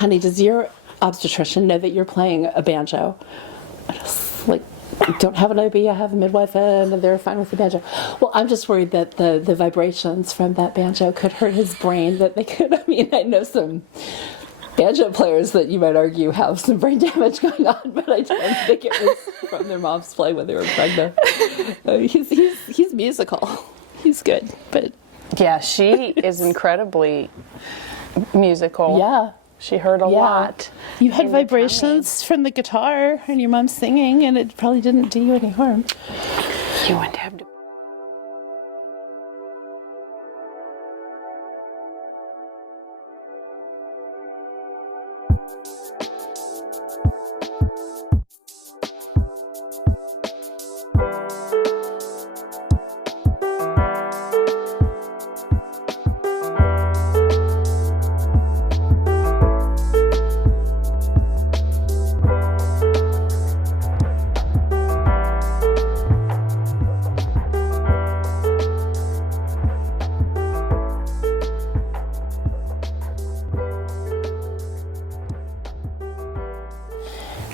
honey, does your obstetrician know that you're playing a banjo? I just like, don't have an OB, I have a midwife and they're fine with the banjo. Well, I'm just worried that the vibrations from that banjo could hurt his brain, that they could, I mean, I know some banjo players that you might argue have some brain damage going on, but I don't think it was from their mom's play when they were pregnant. He's musical. He's good, but... Yeah, she is incredibly musical. Yeah. She heard a lot. You had vibrations from the guitar and your mom singing, and it probably didn't do you any harm. You wouldn't have to.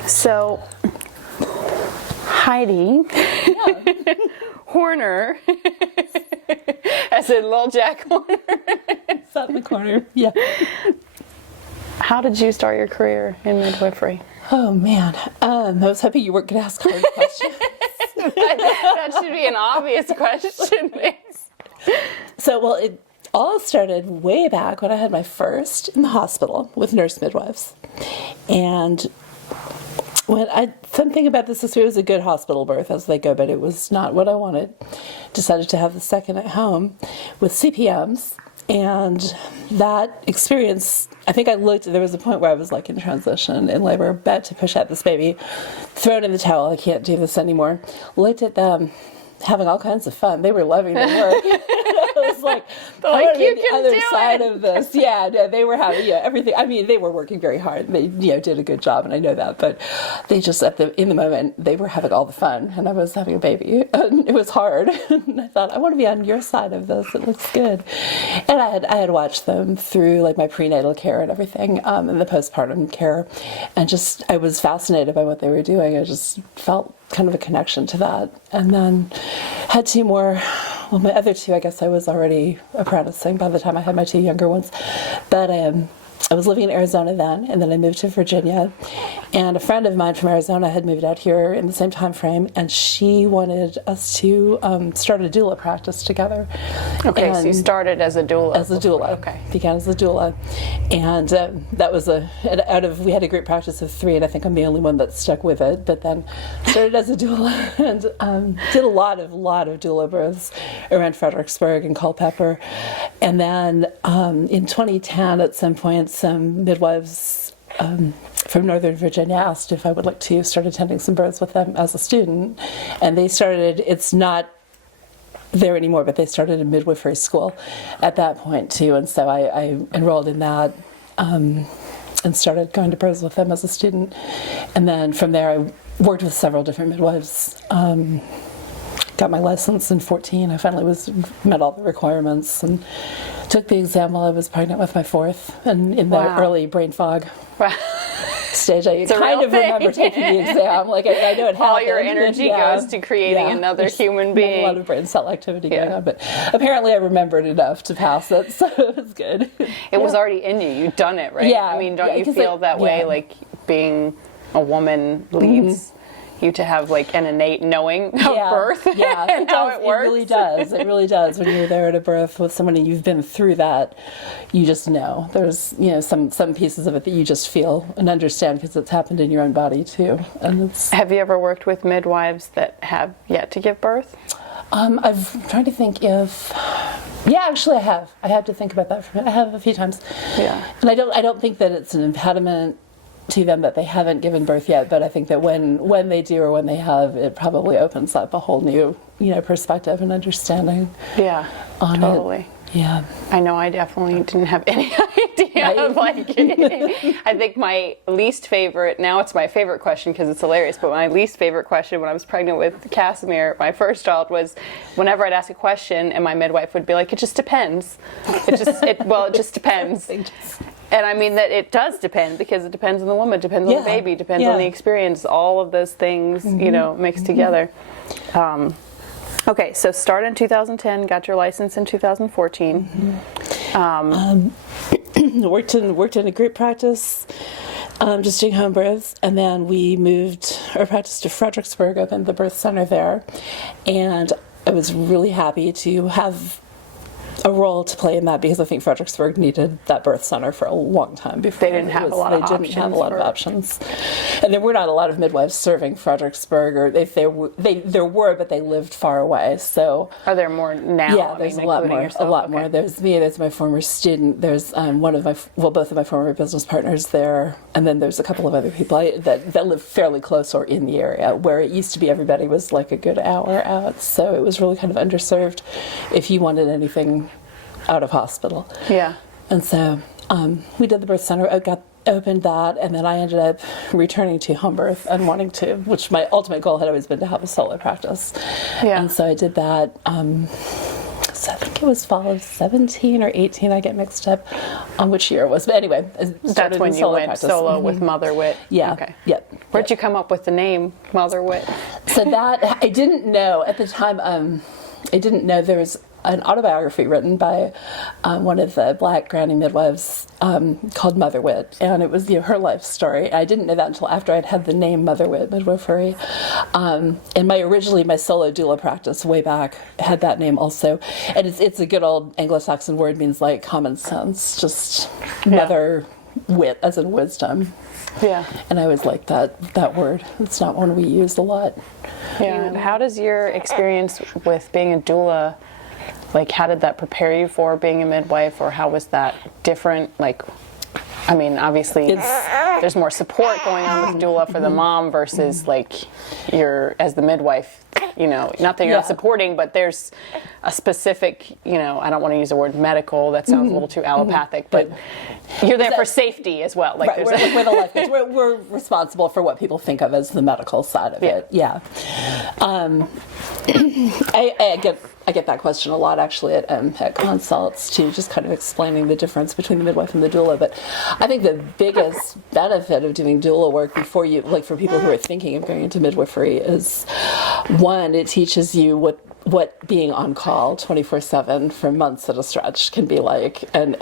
So, Heidi Horner, as in Lil Jack Horner. It's out in the corner, yeah. How did you start your career in midwifery? Oh, man. I was hoping you weren't going to ask hard questions. that should be an obvious question. So, well, it all started way back when I had my first in the hospital with nurse midwives. And something about this it was a good hospital birth as they go, but it was not what I wanted. Decided to have the second at home with CPMs, and that experience, I think there was a point where I was like in transition in labor, about to push out this baby, thrown in the towel, I can't do this anymore. Looked at them having all kinds of fun. They were loving their work. I was like, I want to be on the other side of this. Yeah, no, they were having everything. I mean, they were working very hard. They did a good job, and I know that. But they just in the moment they were having all the fun, and I was having a baby, and it was hard. And I thought, I want to be on your side of this. It looks good. And I had watched them through like my prenatal care and everything, and the postpartum care, and I was fascinated by what they were doing. I just felt kind of a connection to that. And then had two more. Well, my other two, I guess I was already apprenticing by the time I had my two younger ones. But I was living in Arizona then, and then I moved to Virginia. And a friend of mine from Arizona had moved out here in the same time frame, and she wanted us to start a doula practice together. Okay, so you started as a doula. As a doula. Okay. Began as a doula. And that was we had a group practice of 3, and I think I'm the only one that stuck with it, but then started as a doula and did a lot of doula births around Fredericksburg and Culpeper. And then in 2010, at some point, some midwives from Northern Virginia asked if I would like to start attending some births with them as a student. And they started, it's not there anymore, but they started a midwifery school at that point too. And so I enrolled in that and started going to births with them as a student. And then from there I worked with several different midwives. Got my license in 2014. I finally met all the requirements and took the exam while I was pregnant with my 4th, and in the early brain fog stage. I kind of remember taking the exam. Like I know it happened. All your energy goes to creating another human being. A lot of brain cell activity going on, but apparently I remembered enough to pass it, so it was good. It was already in you. You'd done it, right? Yeah. I mean, don't you feel that way? Like being a woman leads you to have like an innate knowing of birth and how it works. It really does. When you're there at a birth with someone and you've been through that, you just know. There's some pieces of it that you just feel and understand because it's happened in your own body too. And have you ever worked with midwives that have yet to give birth? I'm trying to think if. Yeah, actually, I have. I have to think about that for a minute. I have a few times. Yeah. And I don't think that it's an impediment to them that they haven't given birth yet, but I think that when they do or when they have, it probably opens up a whole new perspective and understanding. Yeah, on totally. It. Yeah, I know. I definitely didn't have any idea of I think my least favorite. Now it's my favorite question because it's hilarious. But my least favorite question when I was pregnant with Casimir, my first child, was whenever I'd ask a question and my midwife would be like, "It just depends." It just depends. And I mean that it does depend, because it depends on the woman, depends on the baby, depends on the experience, all of those things, you know, mixed together. Okay, so started in 2010, got your license in 2014. Worked in a group practice, just doing home births, and then we moved our practice to Fredericksburg, opened the birth center there, and I was really happy to have a role to play in that, because I think Fredericksburg needed that birth center for a long time before. They didn't have a lot of options. They didn't have a lot of options, and there were not a lot of midwives serving Fredericksburg, or if there were, but they lived far away. So are there more now? Yeah, there's a lot more. Yourself? A lot more. There's me. There's my former student. There's both of my former business partners there, and then there's a couple of other people that live fairly close or in the area, where it used to be everybody was like a good hour out. So it was really kind of underserved if you wanted anything out of hospital. Yeah. And so we did the birth center. I opened that, and then I ended up returning to home birth and wanting to, which my ultimate goal had always been to have a solo practice. Yeah. And so I did that. So I think it was fall of 17 or 18. I get mixed up on which year it was. But anyway, that's when you went solo with Motherwit. Yeah. Okay. Yep. Where'd you come up with the name Motherwit? So that I didn't know at the time. I didn't know there was an autobiography written by one of the black granny midwives called Motherwit, and it was her life story. I didn't know that until after I'd had the name Motherwit Midwifery. And my solo doula practice way back had that name also, and it's a good old Anglo-Saxon word, means like common sense, just mother wit as in wisdom. Yeah. And I always liked that word. It's not one we use a lot. Yeah. And how does your experience with being a doula, like, how did that prepare you for being a midwife, or how was that different? Like, I mean, obviously there's more support going on with doula for the mom versus like as the midwife, you know, not that you're not supporting, but there's a specific, you know, I don't want to use the word medical, that sounds a little too allopathic, but you're there for safety as well. Like, right, we're the life coach. We're responsible for what people think of as the medical side of it. Yeah. I get that question a lot, actually, at consults too, just kind of explaining the difference between the midwife and the doula. But I think the biggest benefit of doing doula work before you, like for people who are thinking of going into midwifery, is one, it teaches you what being on call 24/7 for months at a stretch can be like, and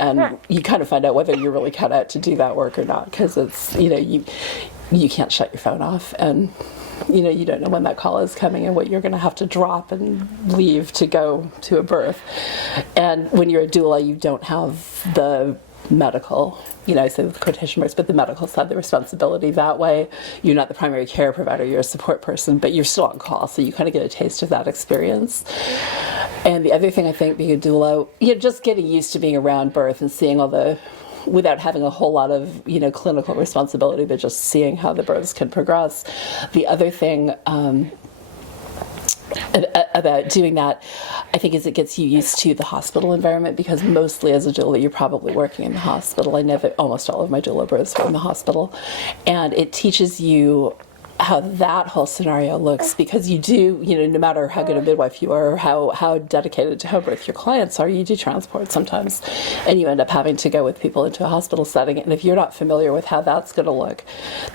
you kind of find out whether you're really cut out to do that work or not, because it's, you know, you can't shut your phone off, and you know, you don't know when that call is coming and what you're going to have to drop and leave to go to a birth. And when you're a doula, you don't have the medical, you know, I say with quotation marks, but the medical side, the responsibility that way. You're not the primary care provider, you're a support person, but you're still on call, so you kind of get a taste of that experience. And the other thing, I think, being a doula, you know, just getting used to being around birth and seeing all the, without having a whole lot of, you know, clinical responsibility, but just seeing how the births can progress. The other thing about doing that, I think, is it gets you used to the hospital environment, because mostly as a doula, you're probably working in the hospital. I know that almost all of my doula births were in the hospital, and it teaches you how that whole scenario looks, because you do, you know, no matter how good a midwife you are, or how dedicated to home birth your clients are, you do transport sometimes, and you end up having to go with people into a hospital setting, and if you're not familiar with how that's going to look,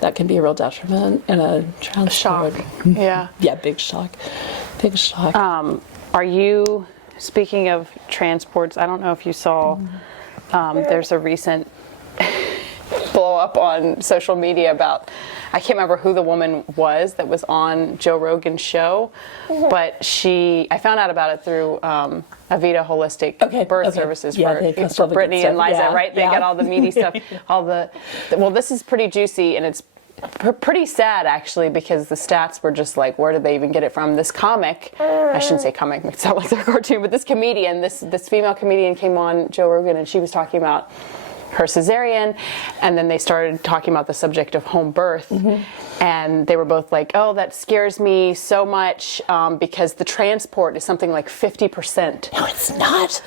that can be a real detriment in a transport. Shock. Yeah. Yeah, big shock. Are you, speaking of transports, I don't know if you saw, there's a recent blow up on social media about, I can't remember who the woman was that was on Joe Rogan's show, but I found out about it through Avita Holistic Birth Services for Brittany and Liza, right? They got all the meaty stuff, well, this is pretty juicy, and it's pretty sad, actually, because the stats were just like, where did they even get it from? This comic, I shouldn't say comic, it sounds like they're a cartoon, but this comedian, this female comedian came on Joe Rogan, and she was talking about her cesarean, and then they started talking about the subject of home birth, and they were both like, oh, that scares me so much, because the transport is something like 50%. No, it's not.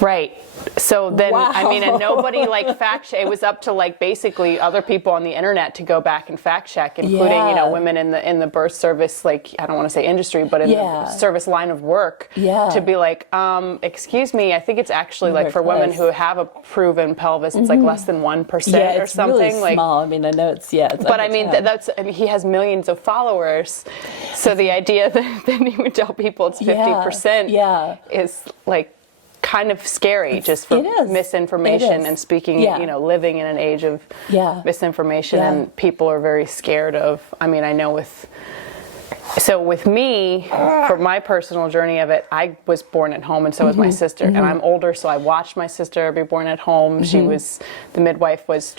Right. So then, Wow. I mean, and nobody like it was up to like basically other people on the internet to go back and fact check, including, you know, women in the birth service, like, I don't want to say industry, but in the service line of work, to be like, excuse me, I think it's actually like for women who have a proven pelvis, it's like less than 1% or something. Really like small. I mean, I know it's, it's but I mean, I mean, he has millions of followers. So the idea that he would tell people it's 50% is like, kind of scary, just for misinformation and speaking, you know, living in an age of misinformation, and people are very scared of, I mean, I know with me, for my personal journey of it, I was born at home and so was my sister, and I'm older, so I watched my sister be born at home. She was, the midwife was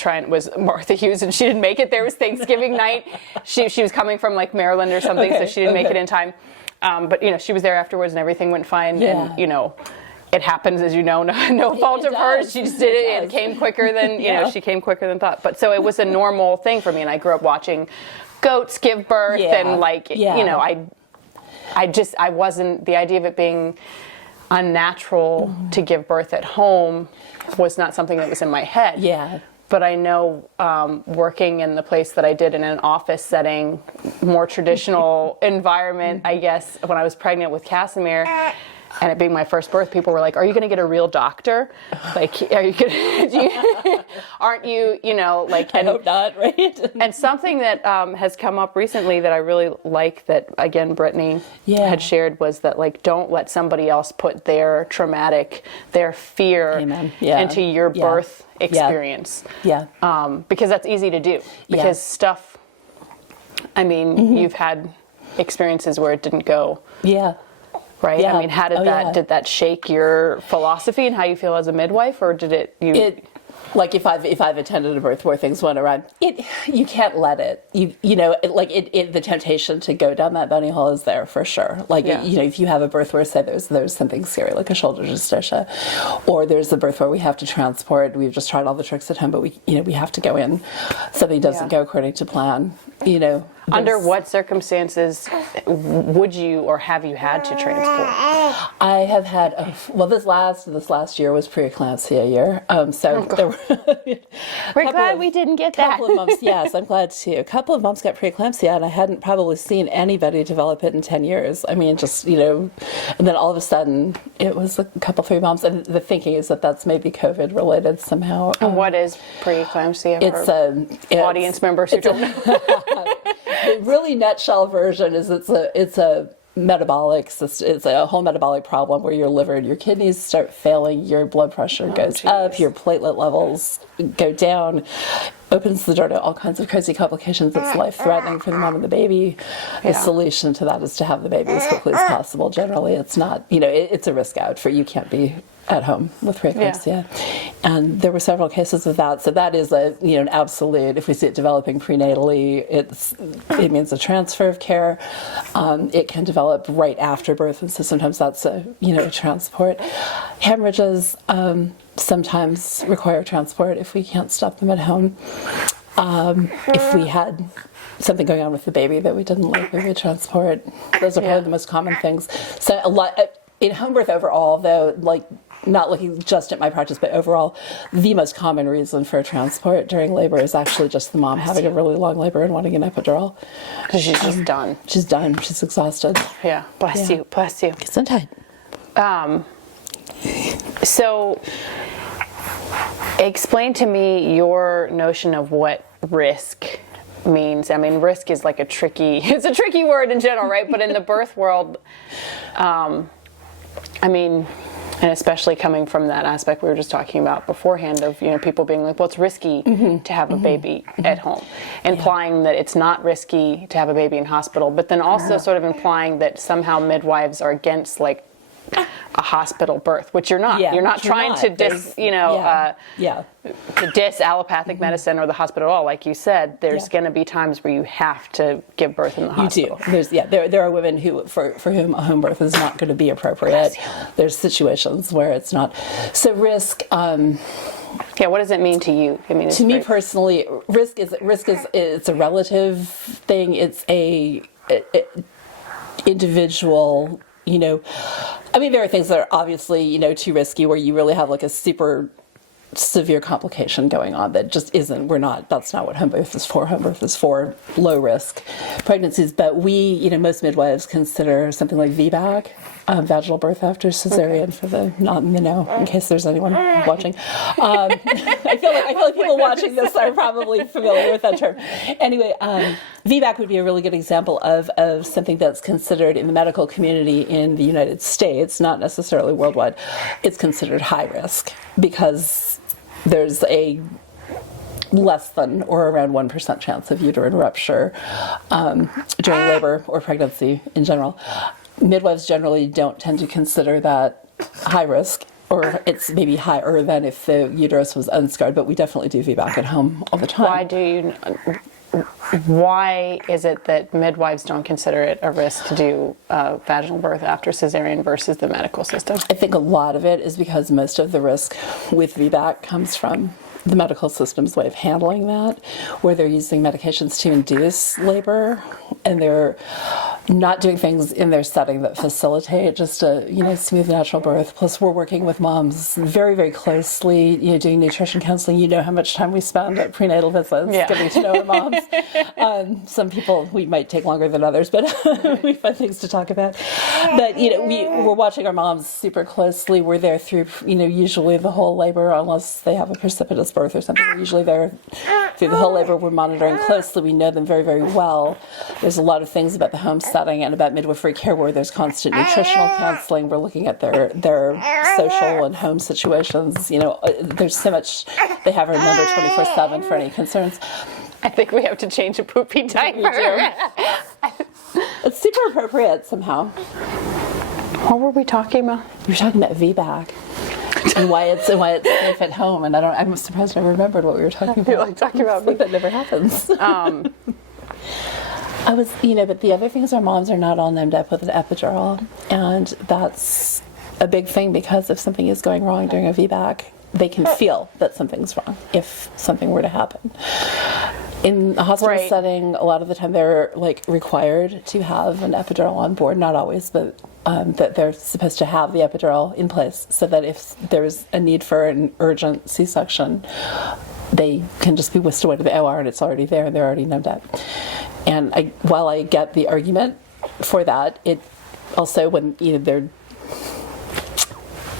Martha Hughes, and she didn't make it. There was Thanksgiving night. She was coming from like Maryland or something, so she didn't make it in time. But, you know, she was there afterwards and everything went fine, and, you know, it happens, as you know, no fault of hers. She just did it. It came quicker than, you know, she came quicker than thought. But so it was a normal thing for me. And I grew up watching goats give birth and like, you know, I wasn't, the idea of it being unnatural to give birth at home was not something that was in my head. Yeah. But I know working in the place that I did in an office setting, more traditional environment, I guess, when I was pregnant with Casimir, and it being my first birth, people were like, "Are you going to get a real doctor? Like, are you going? Aren't you? You know, like." And, I hope not, right? And something that has come up recently that I really like, that again Brittany had shared, was that like, don't let somebody else put their fear into your birth experience. Because that's easy to do. Because stuff. I mean, you've had experiences where it didn't go. Right? I mean, how did did that shake your philosophy and how you feel as a midwife, or did it like if I've attended a birth where things went around, you can't let it. The temptation to go down that bunny hole is there for sure. Like you know, if you have a birth where say there's something scary like a shoulder dystocia, or there's a birth where we have to transport. We've just tried all the tricks at home, but we have to go in. Something doesn't go according to plan. You know. Under what circumstances would you or have you had to transport? I have had this last year was preeclampsia year. There were we're glad we didn't get that. Couple of moms, yes, I'm glad too. A couple of moms got preeclampsia, and I hadn't probably seen anybody develop it in 10 years. I mean, just and then all of a sudden it was a couple, 3 moms, and the thinking is that that's maybe COVID related somehow. What is preeclampsia? It's audience members who don't know. The really nutshell version is it's a metabolic system. It's a whole metabolic problem where your liver and your kidneys start failing, your blood pressure goes up, your platelet levels go down, opens the door to all kinds of crazy complications. It's life-threatening for the mom and the baby. The solution to that is to have the baby as quickly as possible. Generally, it's not, it's a risk out for you can't be at home with preeclampsia. And there were several cases of that. So that is an absolute. If we see it developing prenatally, it means a transfer of care. It can develop right after birth, and so sometimes that's a transport. Hemorrhages sometimes require transport if we can't stop them at home. If we had something going on with the baby that we didn't like, we would transport. Those are probably the most common things. So a lot in home birth overall, though, like not looking just at my practice, but overall, the most common reason for transport during labor is actually just the mom having a really long labor and wanting an epidural. Because she's just done. She's done. She's exhausted. Yeah. Bless you. Bless you. Sometimes. So, explain to me your notion of what risk means. I mean, risk is like it's a tricky word in general, right? But in the birth world, I mean, and especially coming from that aspect we were just talking about beforehand of, people being like, well, it's risky to have a baby at home, implying that it's not risky to have a baby in hospital, but then also sort of implying that somehow midwives are against like a hospital birth, which you're not. You're not trying to diss allopathic medicine or the hospital at all. Like you said, there's going to be times where you have to give birth in the hospital. You do. There are women who for whom a home birth is not going to be appropriate. There's situations where it's not. So risk. What does it mean to you? I mean, to me personally, risk is it's a relative thing. It's a individual I mean, there are things that are obviously, too risky where you really have like a super severe complication going on that just isn't, that's not what home birth is for. Home birth is for low risk pregnancies. But we, most midwives consider something like VBAC, vaginal birth after cesarean, for the not in the know, in case there's anyone watching. I feel like people watching this are probably familiar with that term. Anyway, VBAC would be a really good example of something that's considered in the medical community in the United States, not necessarily worldwide. It's considered high risk because there's a less than or around 1% chance of uterine rupture during labor or pregnancy in general. Midwives generally don't tend to consider that high risk, or it's maybe higher than if the uterus was unscarred, but we definitely do VBAC at home all the time. Why is it that midwives don't consider it a risk to do vaginal birth after cesarean versus the medical system? I think a lot of it is because most of the risk with VBAC comes from the medical system's way of handling that, where they're using medications to induce labor, and they're not doing things in their setting that facilitate just a smooth natural birth. Plus, we're working with moms very, very closely, doing nutrition counseling. You know how much time we spend at prenatal visits getting to know our moms. Some people, we might take longer than others, but we find things to talk about. But we're watching our moms super closely. We're there through usually the whole labor, unless they have a precipitous birth or something. We're usually there through the whole labor. We're monitoring closely. We know them very, very well. There's a lot of things about the home setting and about midwifery care where there's constant nutritional counseling. We're looking at their social and home situations. There's so much. They have our number 24/7 for any concerns. I think we have to change a poopy diaper. It's super appropriate somehow. What were we talking about? We were talking about VBAC. And why it's safe at home, and I'm surprised I remembered what we were talking about. Like talking about me. That never happens. But the other things, our moms are not all named up with an epidural, and that's a big thing because if something is going wrong during a VBAC, they can feel that something's wrong if something were to happen. In a hospital setting, a lot of the time they're required to have an epidural on board, not always, but that they're supposed to have the epidural in place so that if there's a need for an urgent C-section, they can just be whisked away to the OR and it's already there and they're already numbed up. And while I get the argument for that, it also, when they're,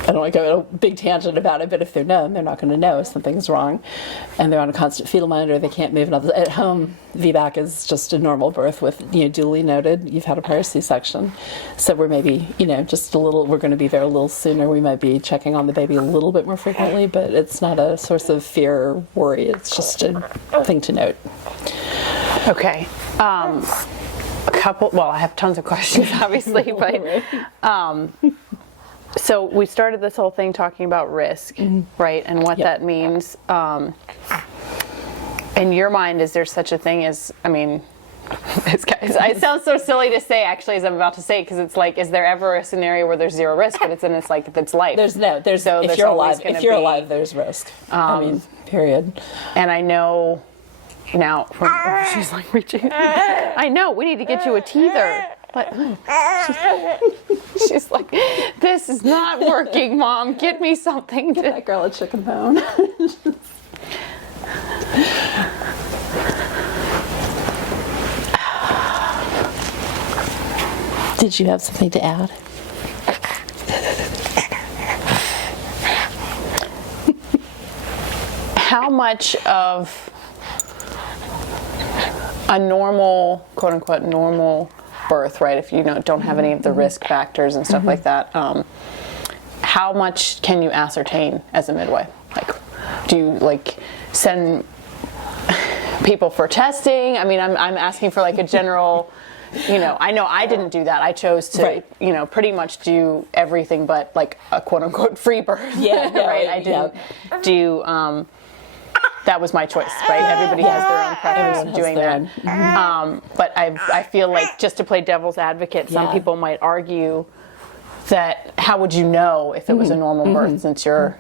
I don't want to go on a big tangent about it, but if they're known, they're not going to know if something's wrong, and they're on a constant fetal monitor, they can't move. At home, VBAC is just a normal birth with, duly noted, you've had a prior C-section. So we're maybe, just we're going to be there a little sooner. We might be checking on the baby a little bit more frequently, but it's not a source of fear or worry. It's just a thing to note. Okay. I have tons of questions, obviously, but so we started this whole thing talking about risk, right, and what that means. In your mind, is there such a thing as, it sounds so silly to say, actually, as I'm about to say, because it's like, is there ever a scenario where there's zero risk? But it's life. If you're alive, there's risk. Period. And I know now, she's reaching. I know, we need to get you a teether. But she's like, this is not working, Mom. Get me something. Get that girl a chicken bone. Did you have something to add? How much of a normal, quote unquote, normal birth, right? If you don't have any of the risk factors and stuff like that, how much can you ascertain as a midwife? Do you send people for testing? I'm asking for a general. I know I didn't do that. I chose to, pretty much do everything but a quote unquote free birth. Yeah, right. I didn't do. That was my choice, right? Everybody has their own preference of doing that. But I feel like, just to play devil's advocate, some people might argue that how would you know if it was a normal birth since you're...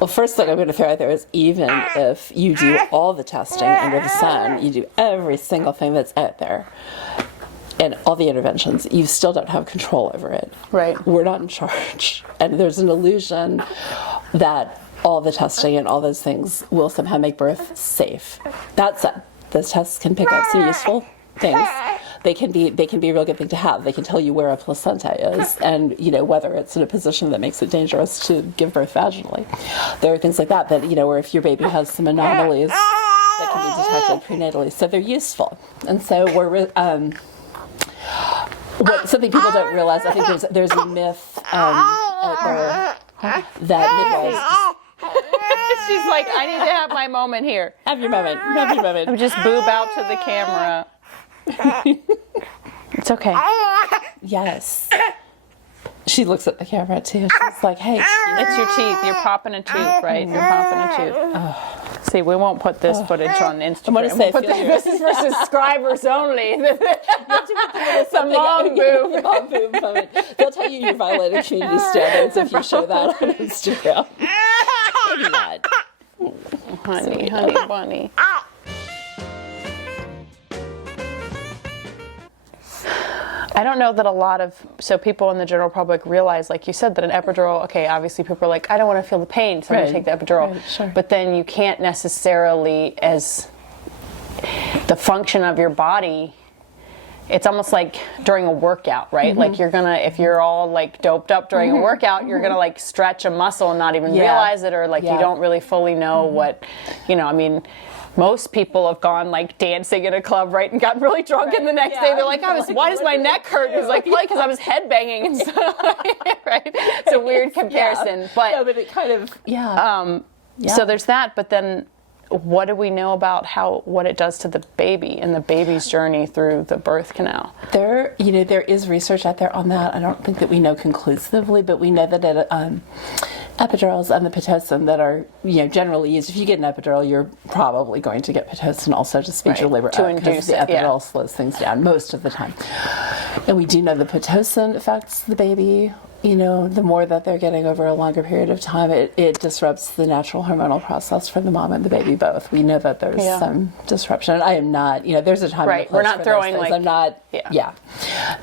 Well, first thing I'm going to throw out there is, even if you do all the testing under the sun, you do every single thing that's out there, and all the interventions, you still don't have control over it. Right. We're not in charge. And there's an illusion that all the testing and all those things will somehow make birth safe. That said, those tests can pick up some useful things. They can be a real good thing to have. They can tell you where a placenta is and, whether it's in a position that makes it dangerous to give birth vaginally. There are things like that, where if your baby has some anomalies that can be detected prenatally. So they're useful. And so something people don't realize, I think there's a myth out there that midwives... She's like, I need to have my moment here. Have your moment. I'm just boob out to the camera. It's okay. Yes. She looks at the camera too. She's like, hey. It's your teeth. You're popping a tooth, right? You're popping a tooth. See, we won't put this footage on Instagram. I'm going to say, this is for subscribers only. The mom boob. The mom boob moment. They'll tell you you're violating community standards if you show that on Instagram. Maybe not. Honey bunny. I don't know that people in the general public realize, like you said, that an epidural, okay, obviously people are like, I don't want to feel the pain, so I'm going to take the epidural. Right, sure. But then you can't necessarily, as the function of your body, it's almost like during a workout, right? Mm-hmm. Like if you're all like doped up during a workout, you're going to like stretch a muscle and not even realize it, or like you don't really fully know what, most people have gone like dancing in a club, right, and got really drunk, and the next day they're like, why does my neck hurt? It's like, probably because I was headbanging and stuff, right? It's a weird comparison, but it kind of, So there's that, but then what do we know about what it does to the baby and the baby's journey through the birth canal? There is research out there on that. I don't think that we know conclusively, but we know that epidurals and the Pitocin that are generally used. If you get an epidural, you're probably going to get Pitocin also to speed your labor to up, induce the it, epidural slows things down most of the time. And we do know the Pitocin affects the baby. The more that they're getting over a longer period of time, it disrupts the natural hormonal process for the mom and the baby both. We know that there's some disruption. And I am not, there's a time and a place We're not for throwing those things. like... I'm not,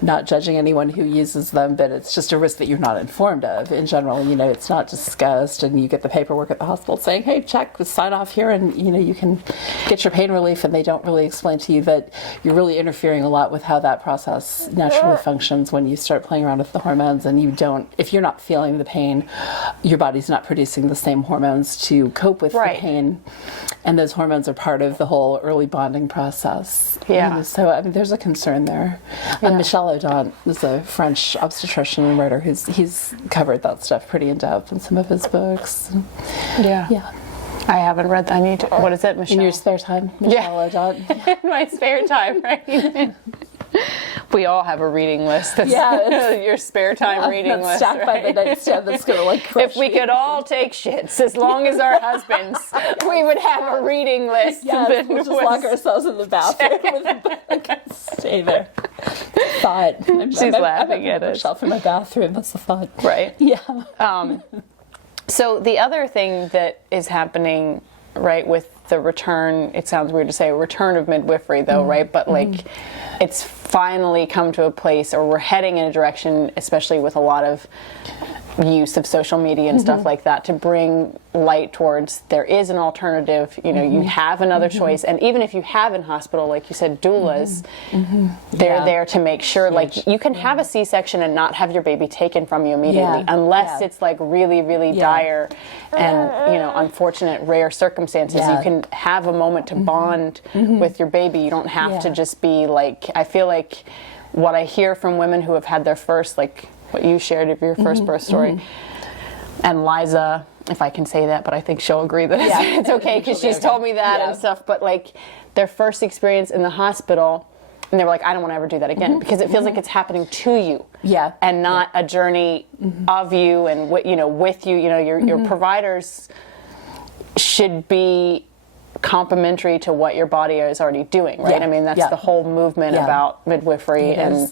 not judging anyone who uses them, but it's just a risk that you're not informed of. In general, it's not discussed, and you get the paperwork at the hospital saying, hey, check, sign off here, and, you can get your pain relief, and they don't really explain to you that you're really interfering a lot with how that process naturally functions when you start playing around with the hormones, and if you're not feeling the pain, your body's not producing the same hormones to cope with the pain. And those hormones are part of the whole early bonding process. Yeah. So, there's a concern there. Michel Audin is a French obstetrician and writer he's covered that stuff pretty in depth in some of his books. Yeah. I haven't read that. I need to. What is it, Michelle? In your spare time, Michel Audin. In my spare time, right? We all have a reading list. That's your spare time reading list. Stacked by the nightstand that's going to like crush If we could all take shits as long as our husbands, we would have a reading list. Yeah, we'll just lock ourselves in the bathroom with a book and stay there. Thought. She's laughing at us. Shelf in my bathroom. That's the thought. Right. Yeah. So the other thing that is happening, right, with the return, it sounds weird to say return of midwifery though, right? But like it's finally come to a place, or we're heading in a direction, especially with a lot of use of social media and stuff like that, to bring light towards there is an alternative, you have another choice. And even if you have in hospital, like you said, doulas, they're there to make sure, like, you can have a C-section and not have your baby taken from you immediately, unless it's like really, really dire and, unfortunate, rare circumstances. You can have a moment to bond with your baby. You don't have to just be like, I feel like what I hear from women who have had their first, like, what you shared of your first birth story. And Liza, if I can say that, but I think she'll agree that it's okay because she's told me that and stuff. But like their first experience in the hospital, and they were like, I don't want to ever do that again because it feels like it's happening to you, and not a journey of you and with you. Your providers should be complementary to what your body is already doing, right? I mean, that's the whole movement about midwifery and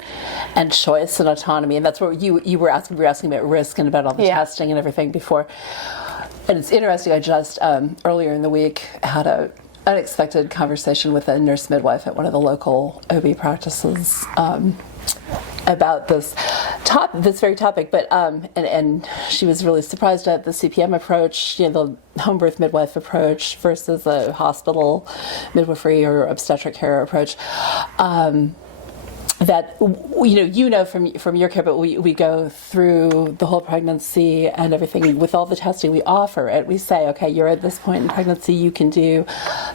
choice and autonomy, and that's what you were asking. We were asking about risk and about all the testing and everything before. And it's interesting. I just earlier in the week had a unexpected conversation with a nurse midwife at one of the local OB practices about this very topic, but and she was really surprised at the CPM approach, the home birth midwife approach versus a hospital midwifery or obstetric care approach. That from your care, but we go through the whole pregnancy and everything with all the testing. We offer it. We say, okay, you're at this point in pregnancy. You can do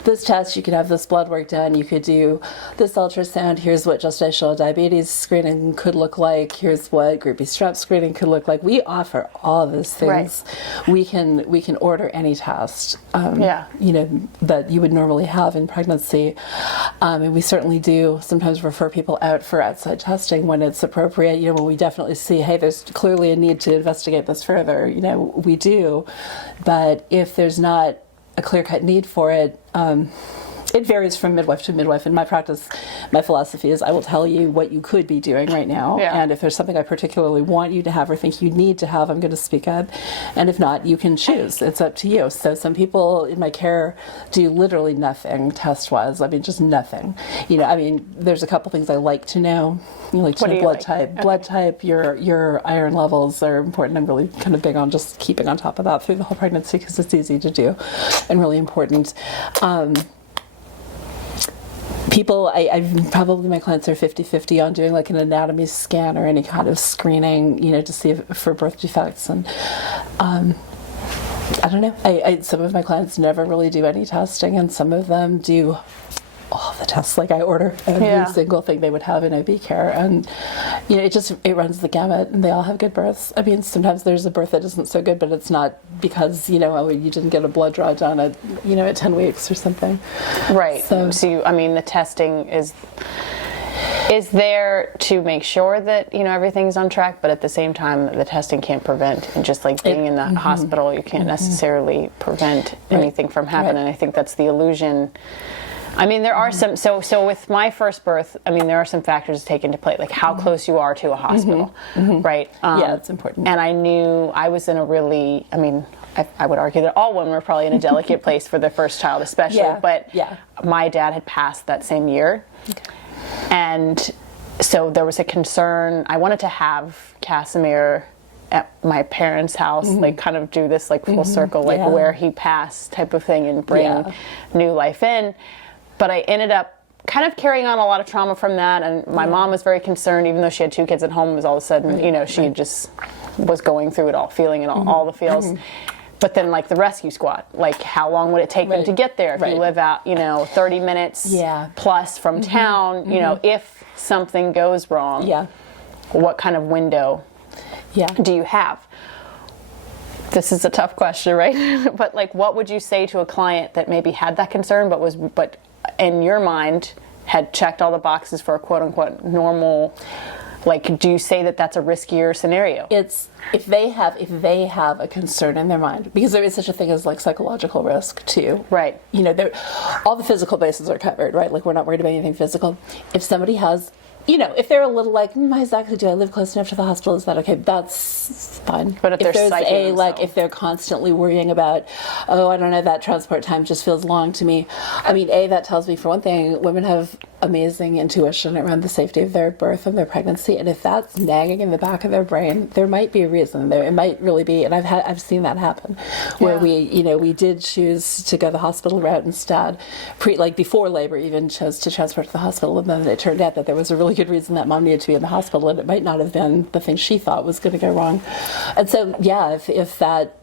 this test. You can have this blood work done. You could do this ultrasound. Here's what gestational diabetes screening could look like. Here's what group B strep screening could look like. We offer all of those things. Right. We can order any test. That you would normally have in pregnancy, and we certainly do sometimes refer people out for outside testing when it's appropriate. When we definitely see, hey, there's clearly a need to investigate this further. We do, but if there's not a clear-cut need for it, it varies from midwife to midwife. In my practice, my philosophy is I will tell you what you could be doing right now. Yeah. And if there's something I particularly want you to have or think you need to have, I'm going to speak up. And if not, you can choose. It's up to you. So some people in my care do literally nothing test-wise. Just nothing. There's a couple things I like to know. You like to know blood type. Okay. Blood type, your iron levels are important. I'm really kind of big on just keeping on top of that through the whole pregnancy because it's easy to do and really important. People, probably my clients are 50-50 on doing like an anatomy scan or any kind of screening, to see for birth defects. And I don't know. Some of my clients never really do any testing, and some of them do all the tests. Like I order every single thing they would have in OB care, and it runs the gamut, and they all have good births. Sometimes there's a birth that isn't so good, but it's not because you didn't get a blood draw done at 10 weeks or something. Right. So the testing is there to make sure that everything's on track, but at the same time the testing can't prevent. And just like being in the hospital, you can't necessarily prevent anything from happening. Right. And I think that's the illusion. There are some, so with my first birth, there are some factors to take into play, like how close you are to a hospital, right? That's important. And I knew I was in a really, I would argue that all women were probably in a delicate place for their first child, especially, but my dad had passed that same year. Okay. And so there was a concern. I wanted to have Casimir at my parents' house, like kind of do this like full circle, like where he passed type of thing and bring new life in. But I ended up kind of carrying on a lot of trauma from that, and my mom was very concerned, even though she had 2 kids at home. It was all of a sudden, she just was going through it all, feeling it all the feels. But then, like the rescue squad, like how long would it take them to get there? If you live out, 30 minutes plus from town, if something goes wrong, what kind of window do you have? This is a tough question, right? But like, what would you say to a client that maybe had that concern, but in your mind had checked all the boxes for a quote unquote normal? Like, do you say that that's a riskier scenario? It's if they have a concern in their mind, because there is such a thing as like psychological risk too. Right. All the physical bases are covered, right? Like we're not worried about anything physical. If somebody has, if they're a little like, exactly, do I live close enough to the hospital? Is that okay? That's fine. But if there's if they're constantly worrying about, I don't know, that transport time just feels long to me. That tells me, for one thing, women have amazing intuition around the safety of their birth and their pregnancy, and if that's nagging in the back of their brain, there might be a reason. It might really be, and I've seen that happen, where we did choose to go the hospital route instead, before labor, even chose to transport to the hospital, and then it turned out that there was a really good reason that mom needed to be in the hospital, and it might not have been the thing she thought was going to go wrong. And so, if that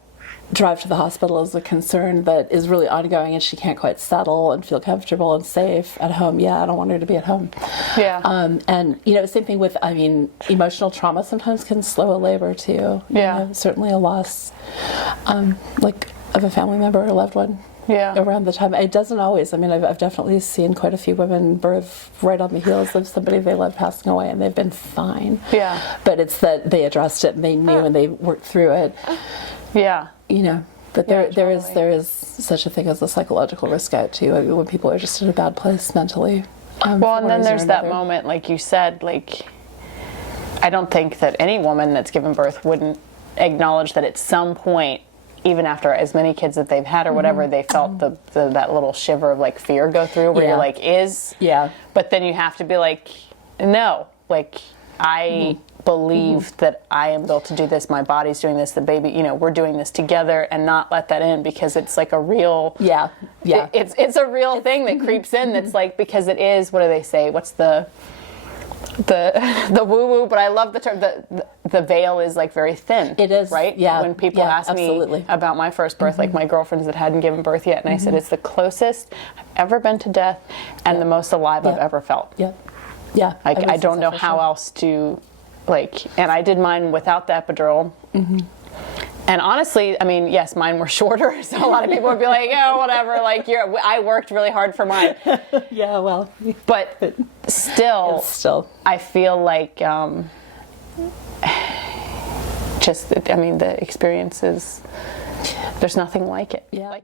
drive to the hospital is a concern that is really ongoing and she can't quite settle and feel comfortable and safe at home, I don't want her to be at home. Yeah. And, same thing with, emotional trauma sometimes can slow a labor too. Yeah. Certainly a loss, of a family member or a loved one. Yeah. Around the time. It doesn't always. I've definitely seen quite a few women birth right on the heels of somebody they love passing away, and they've been fine. Yeah. But it's that they addressed it and they knew and they worked through it. Yeah. But there is such a thing as a psychological risk out too, when people are just in a bad place mentally. And then there's that moment, like you said, like I don't think that any woman that's given birth wouldn't acknowledge that at some point, even after as many kids that they've had or whatever, they felt that little shiver of like fear go through where you're like, but then you have to be like, no, like I believe that I am built to do this, my body's doing this, the baby, you know, we're doing this together, and not let that in, because it's like a real it's a real thing that creeps in, that's like, because it is, what do they say, what's the woo woo, but I love the term, the veil is like very thin. It is, right? When people ask me about my first birth, like my girlfriends that hadn't given birth yet, and I said it's the closest I've ever been to death, and the most alive I've ever felt. Like I don't know how else to, like, and I did mine without the epidural. And honestly, I mean, yes, mine were shorter, so a lot of people would be like, oh, whatever, like, I worked really hard for mine. But still, I feel like, just, I mean, the experience is, there's nothing like it. Yeah.